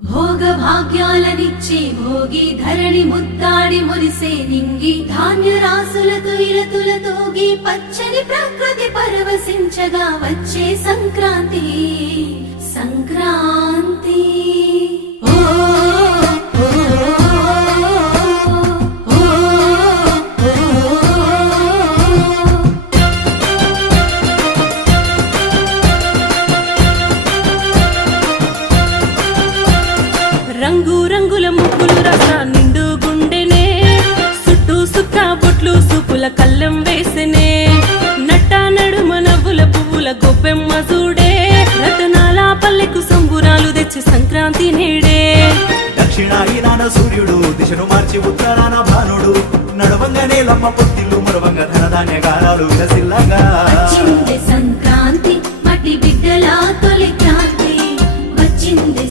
భోగ భాగ్యాలనిచ్చే భోగి ధరణి ముద్దాడి మురిసే నింగి ధాన్య రాసులతో ఇలతులతోగి పచ్చని ప్రకృతి పరవశించగా వచ్చే సంక్రాంతి సంక్రాంతి ఓ ఓ, ఓ, రంగు రంగుల ముగ్గులు రస నిండు గుండెనే చుట్టూ సుక్క బొట్లు సూపుల కళ్ళం వేసనే నట్ట నడుమ నవ్వుల పువ్వుల గొప్పెమ్మ చూడే రతనాల పల్లెకు సంబురాలు తెచ్చి సంక్రాంతి నేడే దక్షిణాయనాన సూర్యుడు దిశను మార్చి ఉత్తరాన భానుడు నడవంగానే లమ్మ పొత్తిల్లు మరవంగ ధనధాన్య గారాలు విలసిల్లగా వచ్చింది